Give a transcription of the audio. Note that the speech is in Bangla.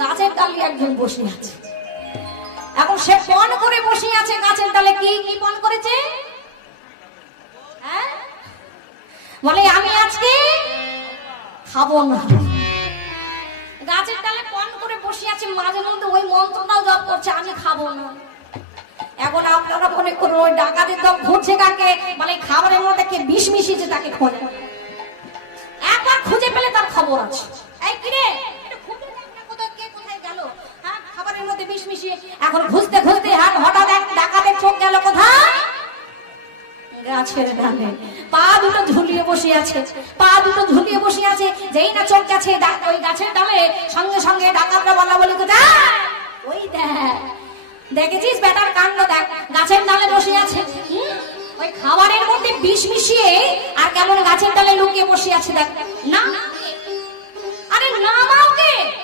গাছের ডালে একজন বসে আছে। এখন সে পণ করে বসে আছে গাছের ডালে। কি কি পণ করেছে? হ্যাঁ, বলে আমি আজকে খাবো না। গাছের ডালে পণ করে বসে আছে, মাঝে মধ্যে ওই মন্ত্রটাও জপ করছে, আমি খাবো না। এখন আপনারা মনে করুন ওই ডাকাতের দম ঘুরছে কাকে? মানে খাবারের মধ্যে কে বিষ মিশিয়েছে তাকে খোঁজে। একবার খুঁজে পেলে তার খবর আছে। এই কিরে, এটা খুঁজে দেখ না কোথায় কে কোথায় গেল। হ্যাঁ, খাবারের মধ্যে বিষ মিশিয়ে। এখন খুঁজতে খুঁজতে হঠাৎ এক ডাকাতের চোখ গেল কোথায়? গাছের ডালে। পা দুটো ঝুলিয়ে বসে আছে, পা দুটো ঝুলিয়ে বসে আছে। যেই না চোখ গেছে ওই গাছের ডালে, সঙ্গে সঙ্গে ডাকাতরা বলা বলি কোথায়? ওই দেখ, দেখেছিস বেটার কাণ্ড, দেখ গাছের ডালে বসে আছে। ওই খাবারের মধ্যে বিষ মিশিয়ে আর কেমন গাছের ডালে লুকিয়ে বসে আছে দেখ। না, আরে নামাও